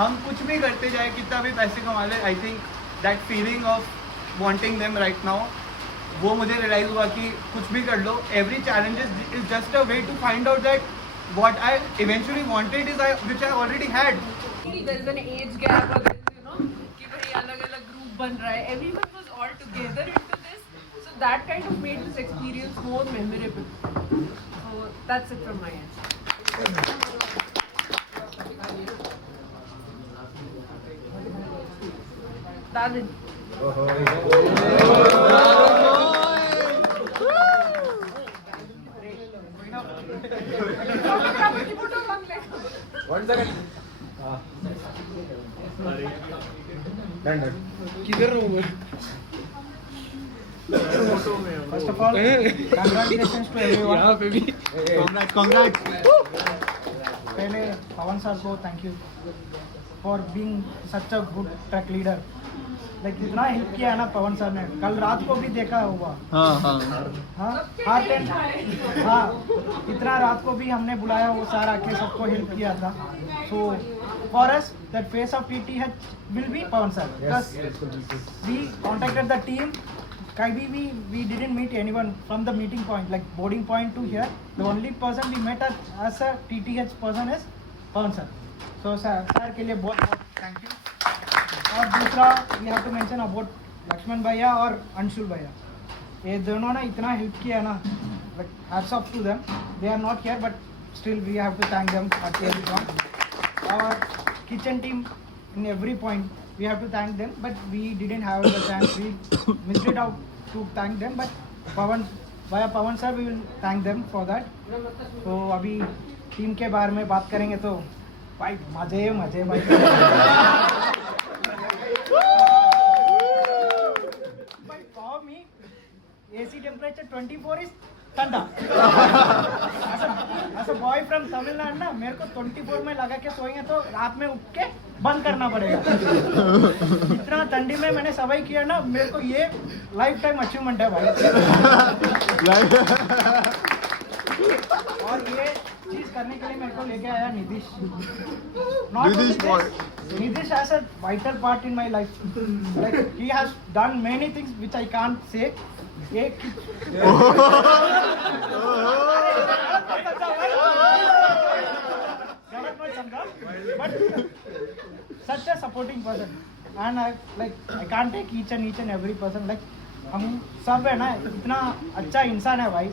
हम कुछ भी करते जाए, कितना भी पैसे कमा ले, I think that feeling of wanting them right now, वो मुझे रियलाइज हुआ कि कुछ भी कर लो, every challenges is just a way to find out that what I eventually wanted is which I already had. There is an age gap, or you know, कि भाई अलग-अलग group बन रहा है. Everyone was all together into this, so that kind of made this experience more memorable. So that's it from my end. Dalin. One second. किधर हूँ मैं? First of all, congratulations to everyone. यहाँ पे भी congrats. पहले पवन सर को thank you for being such a good track leader. Like इतना हेल्प किया है ना पवन सर ने, कल रात को भी देखा हुआ. हाँ इतना रात को भी हमने बुलाया, वो सर आके सबको हेल्प किया था. So for us that phase of PTH will be Pawan sir. We contacted the team. We didn't meet anyone from the meeting point, like boarding point to here. The only person we met as a TTH person is Pawan sir. So sir के लिए बहुत thank you. और दूसरा we have to mention about Lakshman भैया और अंशुल भैया. ये दोनों ने इतना हेल्प किया ना, like hats off to them. They are not here but still we have to thank them at every point. और kitchen team in every point we have to thank them, but we didn't have the chance. We missed it out to thank them, but via Pawan sir we will thank them for that. तो अभी टीम के बारे में बात करेंगे तो भाई मजे भाई. But for me, AC temperature 24 is ठंडा. As a boy from Tamil Nadu ना, मेरे को 24 में लगा के सोएंगे तो रात में उठ के बंद करना पड़ेगा. इतना ठंडी में मैंने सवाई किया ना, मेरे को ये लाइफ टाइम अचीवमेंट है भाई. और ये चीज करने के लिए मेरे को लेके आया निधिश. Nidish has a vital part in my life. Like he has done many things which I can't say. एक but such a supporting person, and I can't take each and every person. Like हम सब है ना, इतना अच्छा इंसान है भाई.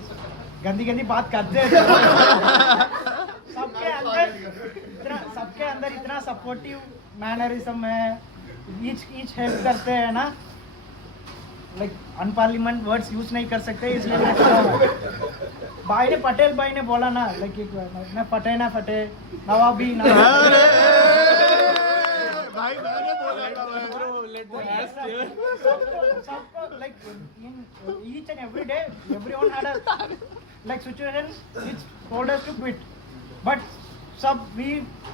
गंदी बात करते हैं. सबके अंदर इतना सपोर्टिव मैनरिज्म है. ईच हेल्प करते हैं ना. लाइक अनपार्लियामेंट वर्ड्स यूज नहीं कर सकते, इसलिए मैं पटेल भाई ने बोला ना, लाइक मैं फटे ना फटे नवाबी ना. भाई मैंने बोला था सबको like in each and every day everyone had a like situation which told us to quit, but sub we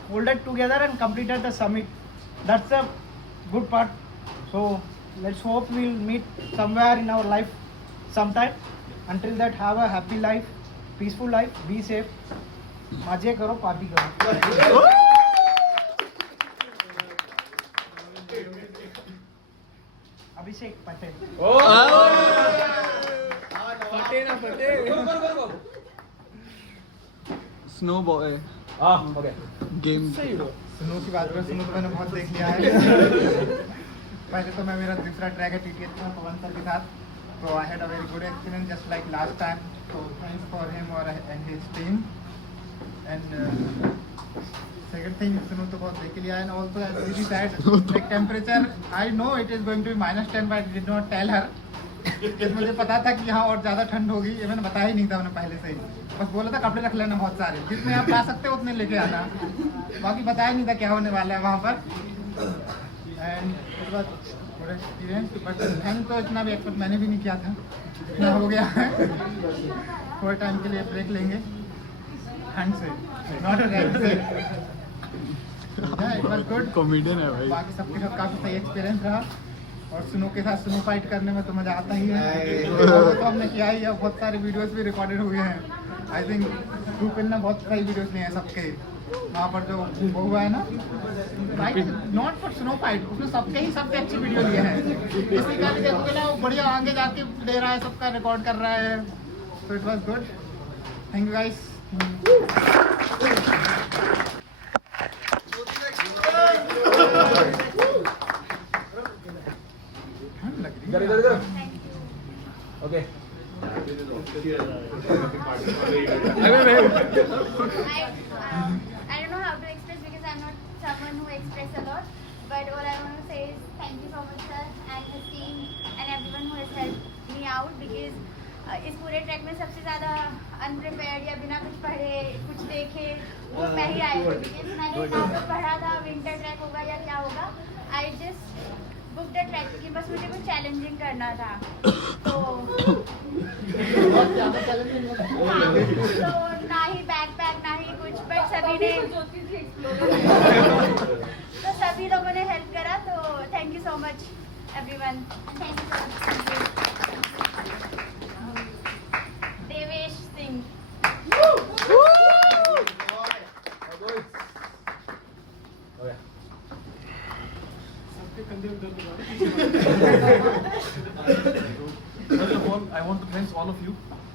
holded together and completed the summit. That's a good part. So let's hope we'll meet somewhere in our life sometime. Until that, have a happy life, peaceful life, be safe. मजे करो, पार्टी करो. अभिषेक पटेल. फटे snow boy. Game snow की बात करें, स्नो तो मैंने बहुत देख लिया है. पहले तो मैं मेरा दूसरा ट्रैक है TTH में पवन सर के साथ, तो I had a very good experience just like last time. तो थैंक्स फॉर हिम और and his team. And second thing, snow तो बहुत देख लिया है. And also very sad like temperature. I know it is going to be -10, but I did not tell her. मुझे पता था कि यहाँ और ज़्यादा ठंड होगी, ये मैंने बताया ही नहीं था. मैंने पहले से ही बस बोला था कपड़े रख लेना बहुत सारे, जितने आप ला सकते हो उतने लेके आना. बाकी बताया नहीं था क्या होने वाला है वहाँ पर. एंड उसके बाद गुड एक्सपीरियंस. बट ठंड तो इतना भी एक्सपेक्ट मैंने भी नहीं किया था. इतना हो गया है. थोड़े टाइम के लिए ब्रेक लेंगे ठंड से, नॉट रैक से. It was good. कॉमेडियन है भाई. बाकी सबके साथ काफ़ी सही एक्सपीरियंस रहा. और स्नो के साथ स्नो फाइट करने में तो मज़ा आता ही है. तो हमने किया ही है. बहुत सारे वीडियोस भी रिकॉर्डेड हुए हैं. आई थिंक ग्रुप ने बहुत सारी वीडियोस लिए हैं सबके. वहाँ पर जो वो हुआ है ना right, not for snow fight, उसने सबके ही सबसे अच्छी वीडियो लिया है। किसी का भी देखोगे ना वो बढ़िया आगे जाके ले रहा है, सबका रिकॉर्ड कर रहा है, तो it was good. Thank you guys. Okay. I don't know how to express because I'm not someone who express a lot. But all I want to say is thank you so much, sir, and his team and everyone who has helped me out because इस पूरे ट्रैक में सबसे ज़्यादा अनप्रिपेयर्ड या बिना कुछ पढ़े कुछ देखे वो मैं ही आई थी because मैंने ना तो पढ़ा था विंटर ट्रैक होगा या क्या होगा। I just book the track क्योंकि बस मुझे कुछ चैलेंजिंग करना था, तो ना ही बैकपैक ना ही कुछ, बट सभी ने तो सभी लोगों ने हेल्प करा, तो thank you so much everyone. Thank you Devesh Singh. First of all, I want to thank all of you,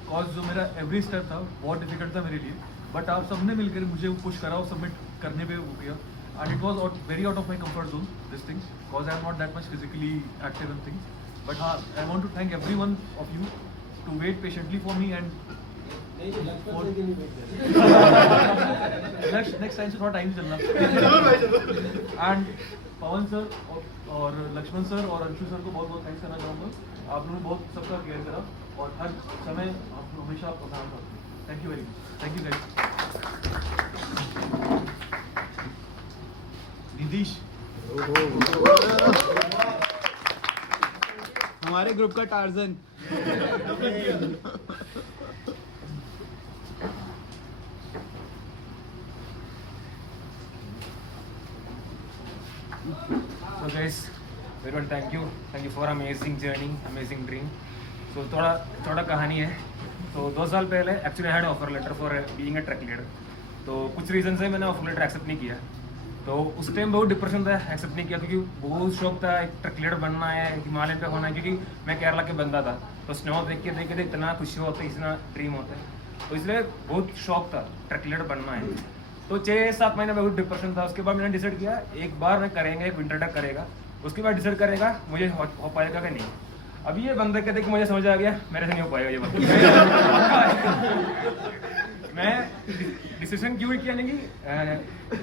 cause जो मेरा every step था बहुत difficult था मेरे लिए, but आप सबने मिलकर मुझे पुश करा और सबमिट करने पे वो किया, and it was very out of my comfort zone this thing, cause I am not that much physically active and things, but हाँ I want to thank everyone of you to wait patiently for me and next time से थोड़ा टाइम चलना and पवन सर और लक्ष्मण सर और अंशु सर को बहुत बहुत थैंक्स करना चाहूँगा। आप लोगों ने बहुत सबका केयर करा और हर समय आप हमेशा आपका काम करते। Thank you very much. Thank you guys. Nidheesh हमारे ग्रुप का torsion. So guys, very well, thank you for amazing journey, amazing dream. So थोड़ा कहानी है। तो 2 साल पहले actually had offer letter for being a track leader. तो कुछ रीजन से मैंने ऑफर लेटर एक्सेप्ट नहीं किया। तो उस टाइम बहुत डिप्रेशन था, एक्सेप्ट नहीं किया क्योंकि बहुत शौक था एक ट्रक लीडर बनना है, हिमालय पे होना है, क्योंकि मैं केरला के बंदा था। तो स्नो देख के इतना खुशी होता है, इतना ड्रीम होता है, तो इसलिए बहुत शौक था ट्रक लीडर बनना है। तो 6-7 महीने बहुत डिप्रेशन था। उसके बाद मैंने डिसाइड किया एक बार मैं करेंगे, एक विंटर ट्रैक करेगा, उसके बाद डिसाइड करेगा मुझे हो पाएगा कि नहीं। अभी ये बंदे कहते कि मुझे समझ आ गया मेरे से नहीं हो पाएगा ये बात। मैं डिसीजन क्यों किया नहीं कि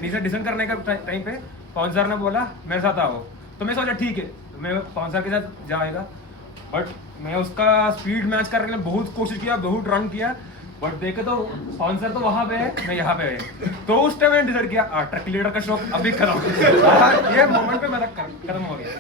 डिसीजन करने का टाइम पे पवन सर ने बोला मेरे साथ आओ, तो मैं सोचा ठीक है मैं पवन सर के साथ जाएगा। बट मैं उसका स्पीड मैच करने के लिए बहुत कोशिश किया, बहुत रन किया, बट देखे तो पवन सर तो वहाँ पे है, मैं यहाँ पे है। तो उस टाइम मैंने डिसाइड किया ट्रक लीडर का शौक अभी खत्म। ये मोमेंट पे मेरा खत्म हो गया।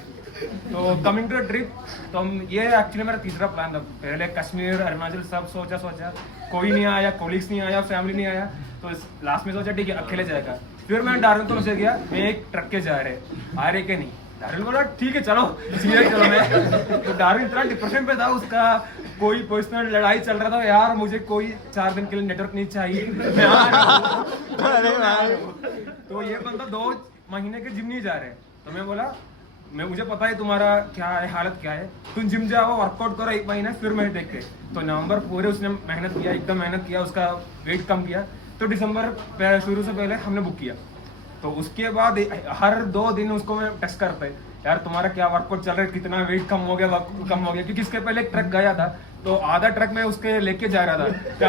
तो कमिंग टू ट्रिप, तो हम ये एक्चुअली मेरा तीसरा प्लान था। पहले कश्मीर, अरुणाचल सब सोचा, कोई नहीं आया, कोलिग्स नहीं आया, फैमिली नहीं आया, तो लास्ट में सोचा ठीक है अकेले जाएगा। फिर मैं डार्विन तो गया, मैं एक ट्रक के जा रहे आ रहे के नहीं, डार्विन बोला ठीक है चलो सीरियस चलो। मैं तो डार्विन इतना डिप्रेशन पे था, उसका कोई पर्सनल लड़ाई चल रहा था, यार मुझे कोई 4 दिन के लिए नेटवर्क नहीं चाहिए, मैं तो ये बंदा 2 महीने के जिम नहीं जा रहे। तो मैं बोला मुझे पता है तुम्हारा क्या है, हालत क्या है, तुम जिम जाओ, वर्कआउट करो 1 महीना, फिर मैं देख के। तो नवंबर पूरे उसने मेहनत किया, एकदम मेहनत किया, उसका वेट कम किया। तो दिसंबर शुरू से पहले हमने बुक किया। तो उसके बाद हर 2 दिन उसको मैं टेस्ट करता है, यार तुम्हारा क्या वर्कआउट चल रहा है, कितना वेट कम हो गया, क्योंकि इसके पहले एक ट्रक गया था, तो आधा ट्रक में उसके लेके जा रहा था,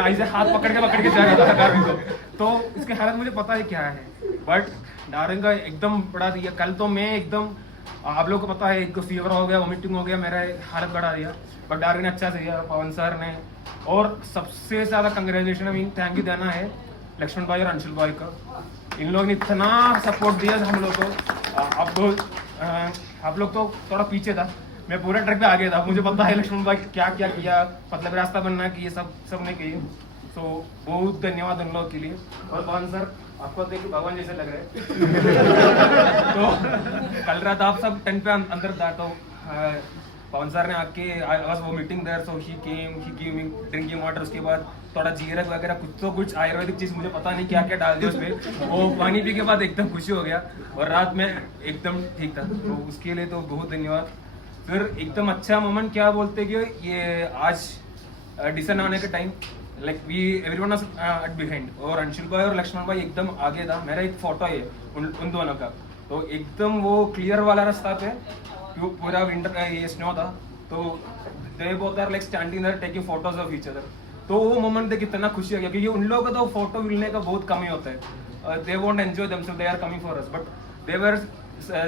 ऐसे हाथ पकड़ के जा रहा था डार्विन को। तो इसकी हालत मुझे पता है क्या है, बट डार्विन का एकदम बढ़ा दिया। कल तो मैं एकदम, आप लोगों को पता है, एक फीवर हो गया, वॉमिटिंग हो गया, मेरा हालत बढ़ा दिया, बट डार्विन अच्छा से दिया पवन सर ने। और सबसे ज़्यादा कंग्रेचुलेशन मीन थैंक यू देना है लक्ष्मण भाई और अंशुल भाई का। इन लोगों ने इतना सपोर्ट दिया हम लोग को। आप लोग तो थोड़ा पीछे था, मैं पूरा ट्रैक पे आ गया था। मुझे पता है लक्ष्मण भाई क्या क्या किया, मतलब रास्ता बनना किए, सब ने किए। तो बहुत धन्यवाद उन लोगों के लिए। और पवन सर आपको देख के भगवान जैसे लग रहे हैं। तो कल रात आप सब टेंट पे अंदर था, तो पवन सर ने आके आज वो meeting there, so he give me drinking water, उसके बाद थोड़ा जीरक वगैरह कुछ आयुर्वेदिक चीज़, मुझे पता नहीं क्या क्या डाल दिया उसमें, वो पानी पी के बाद एकदम खुशी हो गया और रात में एकदम ठीक था, तो उसके लिए तो बहुत धन्यवाद। फिर एकदम अच्छा मोमेंट क्या बोलते कि ये आज डिसीजन आने के time like we everyone was at behind, और अंशुल भाई और लक्ष्मण भाई एकदम आगे था। मेरा एक फोटो है उन दोनों का, तो एकदम वो क्लियर वाला रास्ता पे पूरा विंटर ये स्नो था, तो they both are like standing there taking photos of each other. तो वो मोमेंट देख कितना खुशी हो गया, क्योंकि उन लोगों को तो फोटो मिलने का बहुत कम ही होता है, they won't enjoy themselves, they are coming for us, but they were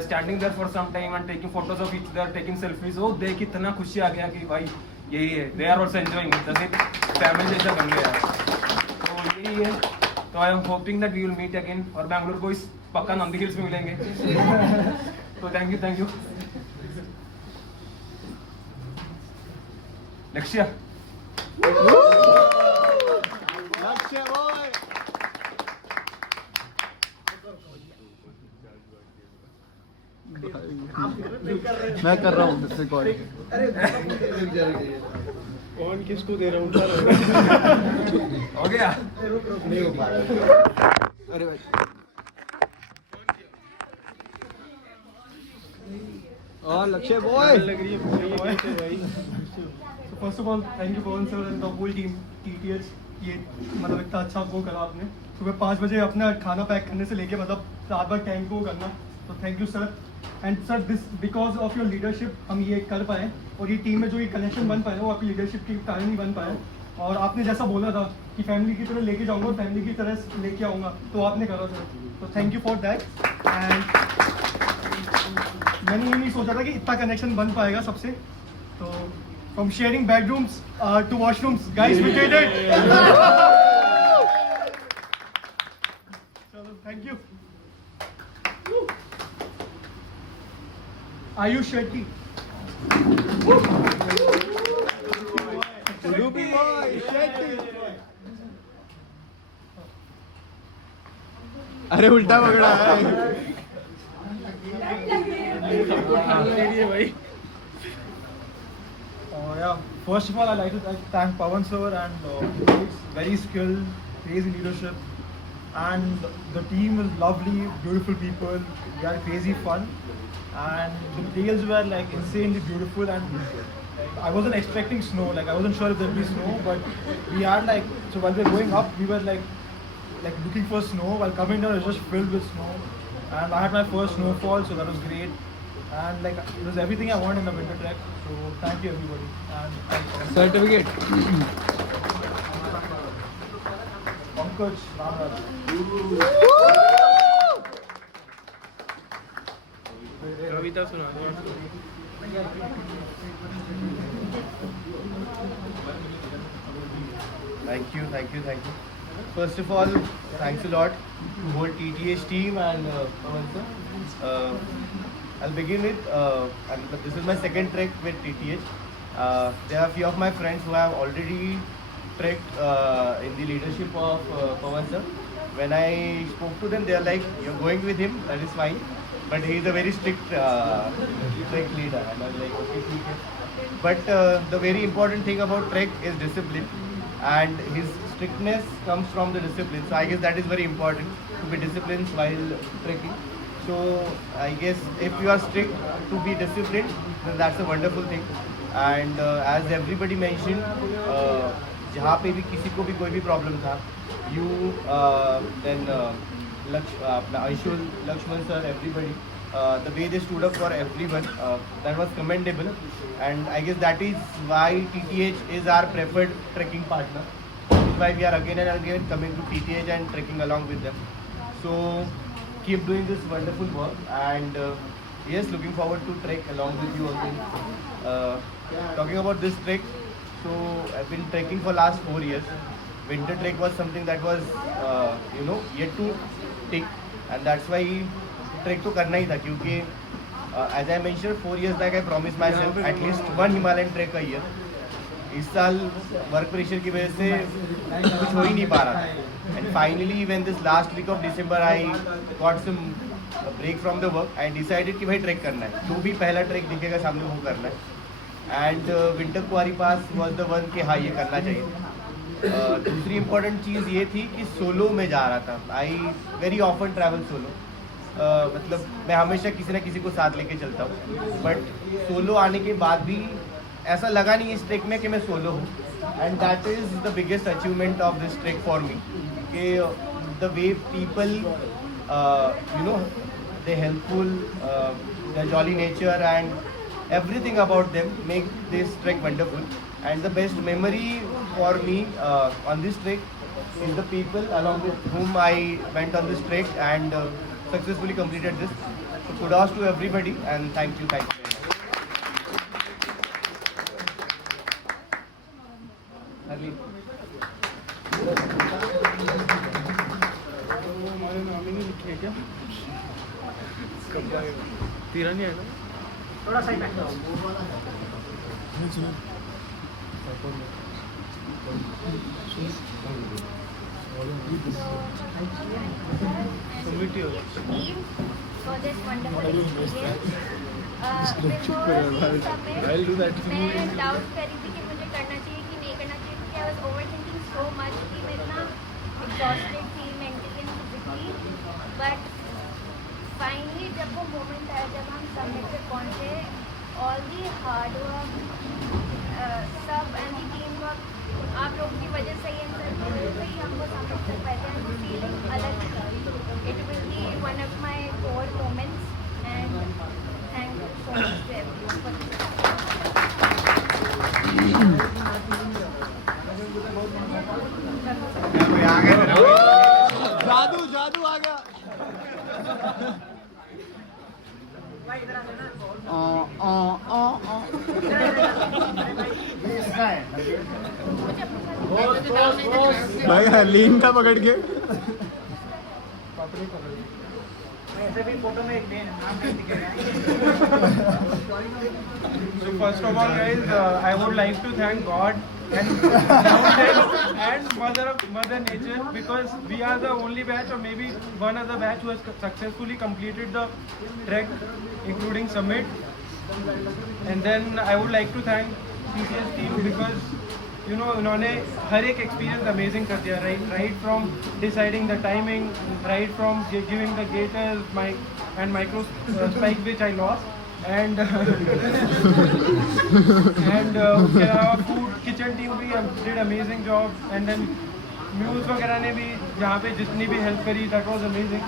standing there for some time and taking photos of each other, taking selfies. वो देख कितना खुशी आ गया कि भाई यही है, दे आर ऑल्सो एंजॉइंग, जैसे फैमिली जैसा बन गया है, तो यही है। तो I am hoping that we will meet again, और बैंगलोर को इस पक्का नंदी हिल्स में मिलेंगे। तो थैंक यू। लक्ष्य मैं कर रहा हूँ रिकॉर्डिंग। कौन किसको दे रहा हूँ? हो गया। नहीं हो पा रहा। अरे भाई और लक्ष्य बॉय लग रही है भाई। First of all thank you Pawan sir and the whole team TTH, ये मतलब इतना अच्छा वो करा आपने। सुबह 5 बजे अपना खाना पैक करने से लेके मतलब रात भर टाइम को करना, तो thank you sir. And sir this because of your leadership हम ये कर पाए, और ये टीम में जो ये कनेक्शन बन पाए वो आपकी लीडरशिप के कारण ही बन पाए। और आपने जैसा बोला था कि फैमिली की तरह लेके जाऊंगा, फैमिली की तरह लेके आऊँगा, तो आपने करा सर, तो thank you for that. And मैंने ये नहीं सोचा था कि इतना कनेक्शन बन पाएगा सबसे, तो from sharing bedrooms to washrooms, guys, we did it. Chalo, thank you. Ayush Shetty. Ruby boy Shetty. अरे उल्टा पकड़ा है भाई। Yeah, first of all, I'd like to thank Pawan sir and he's very skilled, crazy leadership, and the team is lovely, beautiful people. We had crazy fun, and the trails were like insanely beautiful. And I wasn't expecting snow, like I wasn't sure if there'd be snow, but we had like, so while we were going up, we were like looking for snow. While coming down, it was just filled with snow, and I had my first snowfall, so that was great. And like it was everything I wanted in the winter trek. So thank you everybody. And thanks. Certificate Pankaj Ramraj. कविता सुना दो। Thank you. First of all, thanks a lot to whole TTH team and Pawan sir. I'll begin with, this is my second trek with TTH. There are a few of my friends who have already trekked in the leadership of Pawan sir. When I spoke to them, they are like, you're going with him, that is fine. But he is a very strict trek leader. And I was like, okay, okay. But the very important thing about trek is discipline. And his strictness comes from the discipline. So I guess that is very important, to be disciplined while trekking. So I guess if you are strict to be disciplined, then that's a wonderful thing. And as everybody mentioned, जहाँ पे भी किसी को भी कोई भी प्रॉब्लम था, you then अपना Anshul, Lakshman sir, everybody, the way they stood up for everyone, that was commendable. And I guess that is why TTH is our preferred trekking partner. That is why we are again and again coming to TTH and trekking along with them. So keep doing this wonderful work, and yes, looking forward to trek along with you again. Talking about this trek, so I've been trekking for last 4 years. Winter trek was something that was yet to take, and that's why trek to करना ही था, क्योंकि as I mentioned 4 years back, I promised myself at least one Himalayan trek a year. इस साल work pressure की वजह से कुछ हो ही नहीं पा रहा था. And finally, when this last week of December I got some break from the work, I decided कि भाई ट्रैक करना है, जो भी पहला ट्रैक दिखेगा सामने वो करना है. एंड विंटर कुआरी पास वॉज द वन कि हाँ ये करना चाहिए। दूसरी इम्पोर्टेंट चीज़ ये थी कि सोलो में जा रहा था। I very often travel solo, मतलब मैं हमेशा किसी ना किसी को साथ लेके चलता हूँ, बट सोलो आने के बाद भी ऐसा लगा नहीं इस ट्रेक में कि मैं सोलो हूँ। And that is the biggest achievement of this trek for me, कि the way people you know they helpful, the jolly nature and everything about them make this trek wonderful. And the best memory for me on this trek is the people along with whom I went on this trek and successfully completed this. So kudos to everybody and thank you very much. Harleen. हमारे नाम ही नहीं लिखे क्या? तेरा नहीं आएगा? थोड़ा सा ही बैठ जाओ। For this wonderful experience. I'll do that. मैं डाउट कर रही थी कि मुझे करना चाहिए कि नहीं करना चाहिए, क्योंकि I was overthinking so much कि मैं इतना exhausted थी mentally and physically. But finally जब वो moment आया, जब हम summit पे पहुँचे, all the hard work, सब and the teamwork आप लोगों की वजह से ही हम वो summit कर पाए थे, and वो feeling अलग था। It will be one of my core moments, and thank you so much to everyone for this. जादू जादू आ गया। भाई हरलीन का पकड़ के ऐसे भी फोटो में एक नाम नहीं दिखेगा। So first of all, guys, I would like to thank God and Mother Nature, because we are the only batch, or maybe one other batch, who has successfully completed the trek, including summit. And then I would like to thank TTS team, because you know उन्होंने हर एक experience amazing कर दिया, right from deciding the timing, right from giving the gators and micro spike which I lost, and and उसके अलावा food kitchen team भी did amazing job, and then Muse वगैरह ने भी जहाँ पे जितनी भी help करी, that was amazing.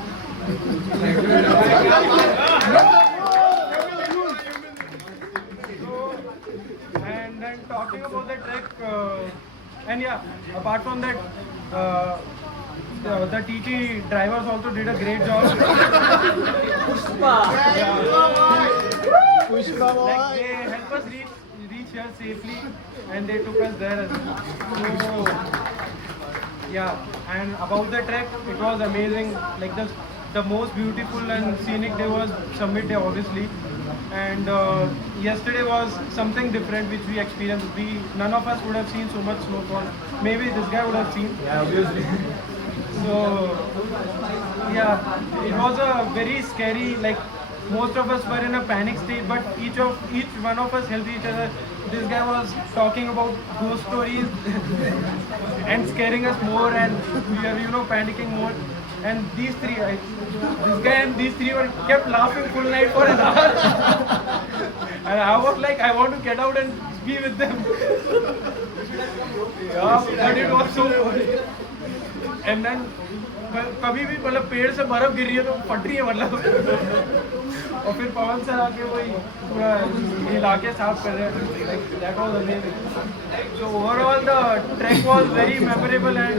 And then talking about the trek, and yeah, apart from that, the TT drivers also did a great job. Pushpa boy. Like they helped us reach here safely, and they took us there as well. So yeah, and about the trek, it was amazing. Like the most beautiful and scenic day was summit day, obviously. And yesterday was something different which we experienced. None of us would have seen so much snowfall. Maybe this guy would have seen. Yeah, obviously. So yeah, it was a very scary, like most of us were in a panic state, but each one of us helped each other. This guy was talking about ghost stories and scaring us more, and we are panicking more. And these three, this guy and these three kept laughing full night for an hour. And I was like, I want to get out and be with them. Yeah, but it was so funny. And then कभी भी मतलब पेड़ से बर्फ गिर रही है तो फट रही है मतलब, और फिर पवन सर आके वही पूरा इलाके साफ कर रहे हैं. That was amazing. So overall the trek was very memorable, and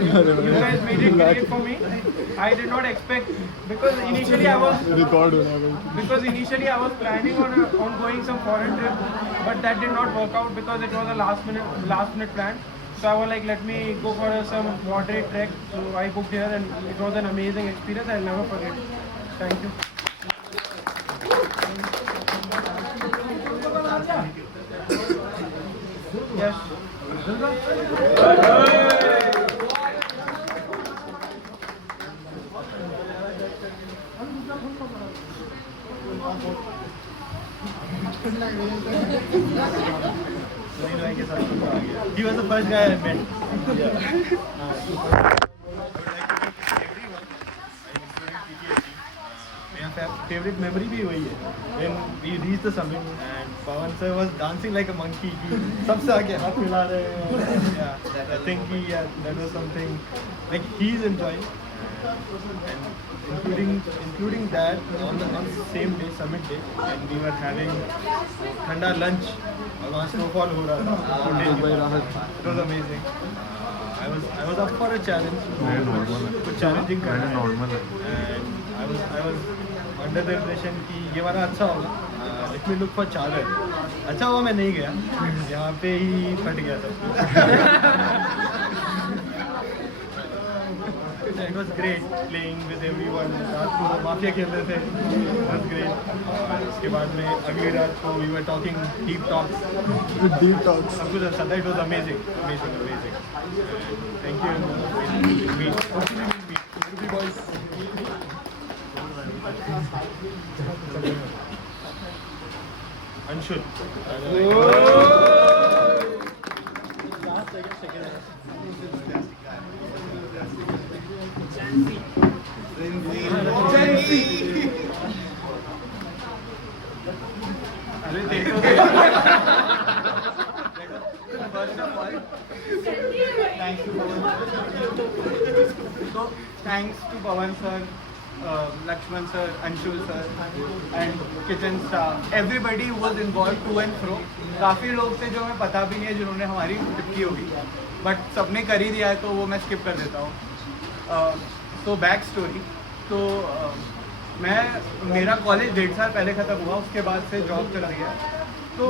you guys made it great for me. I did not expect, because initially I was planning on going some foreign trip, but that did not work out because it was a last minute plan. So I was like, let me go for some moderate trek. So I booked here, and it was an amazing experience. I'll never forget. Thank you. Yes. Sunil भाई के साथ आ गया. He was the first guy I met. Yeah. मेरा favorite memory भी वही है. When we reached the summit and Pawan sir was dancing like a monkey. सबसे आगे हाथ मिला रहे हैं. Yeah, I think that was something like he's enjoying. And including that on the same day, summit day, and we were having ठंडा lunch और वहाँ snowfall हो रहा था. It was amazing. I was up for a challenge. कुछ challenging करना है. And I was under the impression कि ये वाला अच्छा होगा. Let me look for charter. अच्छा हुआ मैं नहीं गया. यहाँ पे ही फट गया सब. It was great playing with everyone. रात को माफिया खेल रहे थे. It was great. उसके बाद में अगली रात को we were talking deep talks. Deep talks. सब कुछ अच्छा था. It was amazing. Thank you. We'll meet. Boys. Anshul. Thanks to Pawan sir, Lakshman sir, Anshul sir, and kitchen staff. Everybody who was involved to and fro. काफ़ी लोग थे जो हमें पता भी नहीं है जिन्होंने हमारी ट्रिप की होगी, बट सबने कर ही दिया है तो वो मैं स्किप कर देता हूँ. तो बैक स्टोरी तो मेरा कॉलेज 1.5 साल पहले ख़त्म हुआ. उसके बाद से जॉब चल रही है. तो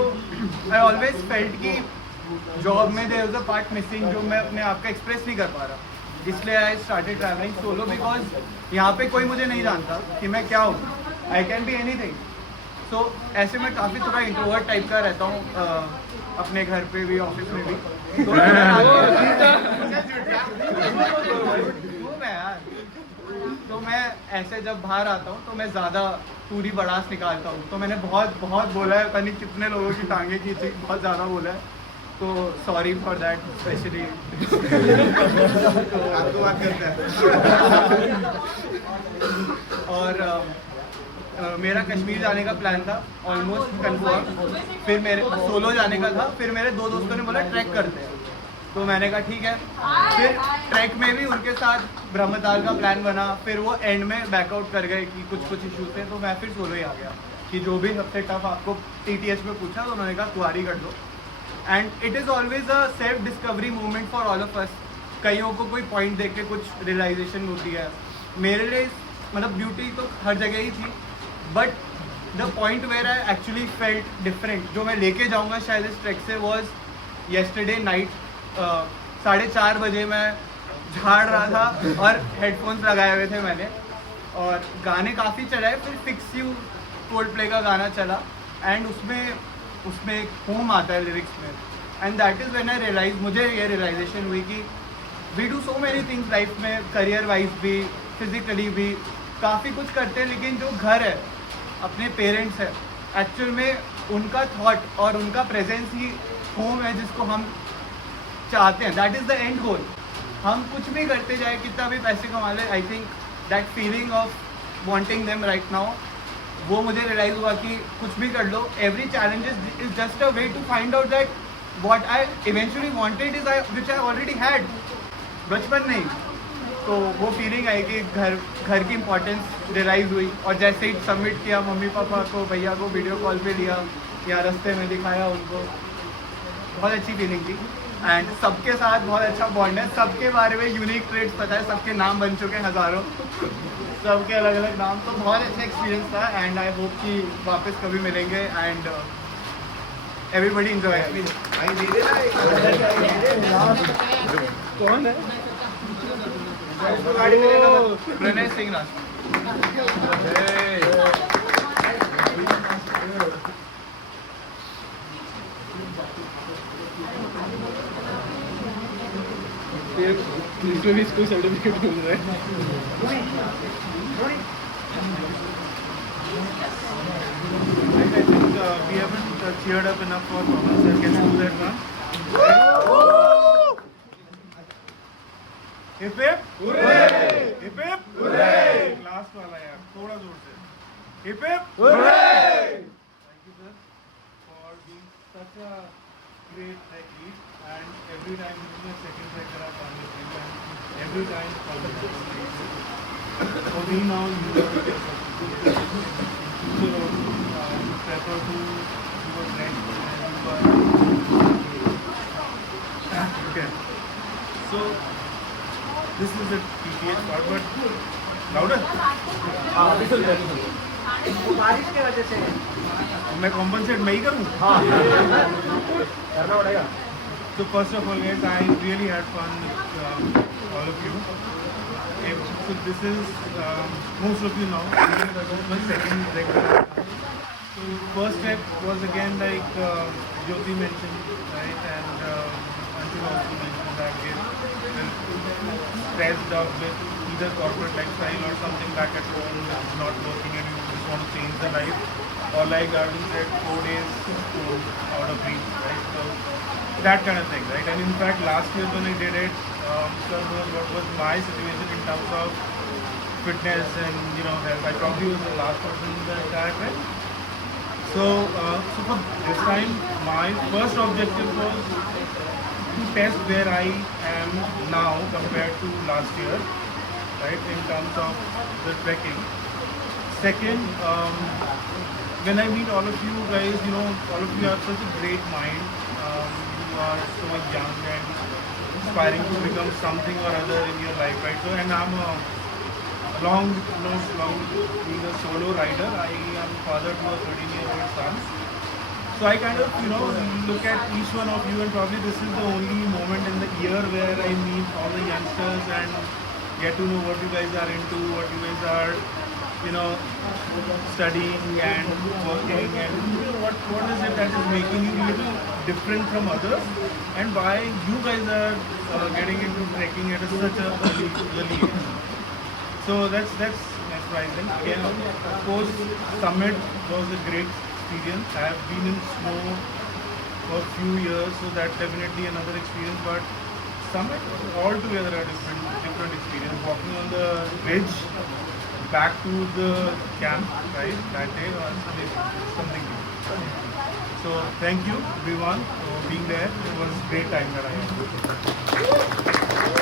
आई ऑलवेज फेल्ट कि जॉब में there was a part missing जो मैं अपने आप का एक्सप्रेस नहीं कर पा रहा. इसलिए I started travelling solo because यहाँ पे कोई मुझे नहीं जानता कि मैं क्या हूँ. I can be anything. So ऐसे मैं काफ़ी थोड़ा इंट्रोवर्ट टाइप का रहता हूँ अपने घर पे भी, ऑफिस में भी. तो मैं ऐसे जब बाहर आता हूँ तो मैं ज़्यादा पूरी बड़ास निकालता हूँ. तो मैंने बहुत बोला है, पता नहीं कितने लोगों की टांगे की थी, बहुत ज़्यादा बोला है. तो सॉरी फॉर दैट स्पेशली. आपको बात करते हैं. और मेरा कश्मीर जाने का प्लान था, ऑलमोस्ट कन्फर्म. फिर मेरे सोलो जाने का था. फिर मेरे 2 दोस्तों ने बोला ट्रैक करते हैं. तो मैंने कहा ठीक है. फिर ट्रैक में भी उनके साथ ब्रह्मताल का प्लान बना. फिर वो एंड में बैकआउट कर गए कि कुछ इश्यूज थे. तो मैं फिर सोलो ही आ गया कि जो भी सबसे टफ आपको TTH में पूछा तो उन्होंने कहा कुआरी कर दो. And it is always a self discovery movement for all of us. कईयों को कोई पॉइंट देख के कुछ रियलाइजेशन होती है. मेरे लिए मतलब ब्यूटी तो हर जगह ही थी, but the point where I actually felt different जो मैं लेके जाऊँगा शायद इस ट्रैक से वॉज येस्टरडे नाइट. 4:30 बजे मैं झाड़ रहा था और हेडफोन्स लगाए हुए थे मैंने, और गाने काफ़ी चलाए. फिर फिक्स यू कोल्ड प्ले का गाना चला एंड उसमें एक होम आता है लिरिक्स में. And that is when I realize, मुझे ये रियलाइजेशन हुई कि we do so many things life में, करियर वाइज भी, फिजिकली भी काफ़ी कुछ करते हैं, लेकिन जो घर है, अपने पेरेंट्स है, एक्चुअल में उनका थॉट और उनका प्रेजेंस ही होम है जिसको हम चाहते हैं. दैट इज़ द एंड गोल. हम कुछ भी करते जाए, कितना भी पैसे कमा ले, I think that feeling of wanting them right now, वो मुझे रियलाइज़ हुआ कि कुछ भी कर लो, every challenge is just a way to find out that what I eventually wanted is which I already had बचपन नहीं. तो वो फीलिंग आई कि घर की इंपॉर्टेंस रियलाइज़ हुई. और जैसे ही सबमिट किया, मम्मी पापा को, भैया को वीडियो कॉल पे लिया या रास्ते में दिखाया उनको, बहुत अच्छी फीलिंग थी. एंड सबके साथ बहुत अच्छा बॉन्ड है. सबके बारे में यूनिक ट्रेड्स पता है, सबके नाम बन चुके हैं हज़ारों, सबके अलग अलग नाम. तो बहुत अच्छा एक्सपीरियंस था एंड आई होप कि वापस कभी मिलेंगे एंड एवरीबडी एंजॉय. कौन है? प्रणय सिंह राज. इसमें भी स्कूल सर्टिफिकेट मिल रहा है. I think we haven't cheered up enough for Pawan sir. Can you do that one? Hip hip! Hooray! Hip hip! Hooray! Last वाला यार, थोड़ा जोर से. Hip hip! Hooray! Thank you sir for being such a great track lead, and every time this is my second track that I've done with you, and every time for me now you are prefer to do a track and okay. So this is the TTH part, but louder. बारिश की वजह से मैं compensate मैं ही करूँ? करना पड़ेगा. So first of all, guys, I really had fun with all of you. So this is most of you know. This is my second regular. So first step was again like Jyoti mentioned, right, and Anshul also mentioned that we're stressed out with either corporate lifestyle or something back at home that's not working and you just want to change the life, or like Arvind said, 4 days out of reach, right? So that kind of thing, right? And in fact, last year when I did it, what was my situation in terms of fitness and health. I probably was the last person in the entire trip. So for this time, my first objective was to test where I am now compared to last year, right? In terms of the trekking. Second, when I meet all of you guys, all of you have such a great mind. You are so young and aspiring to become something or other in your life, right? So, and I'm long being a solo rider. I am father to a 13-year-old son. So I kind of, look at each one of you, and probably this is the only moment in the year where I meet all the youngsters and get to know what you guys are into, what you guys are, studying and working, and what is it that is making you a little different from others, and why you guys are getting into trekking at such a early age. So that's mesmerizing. Again, of course, Summit was a great experience. I have been in snow for a few years, so that's definitely another experience. But Summit was altogether a different experience. Walking on the ridge back to the camp, right, that day was something new. So thank you everyone for being there. It was a great time that I had.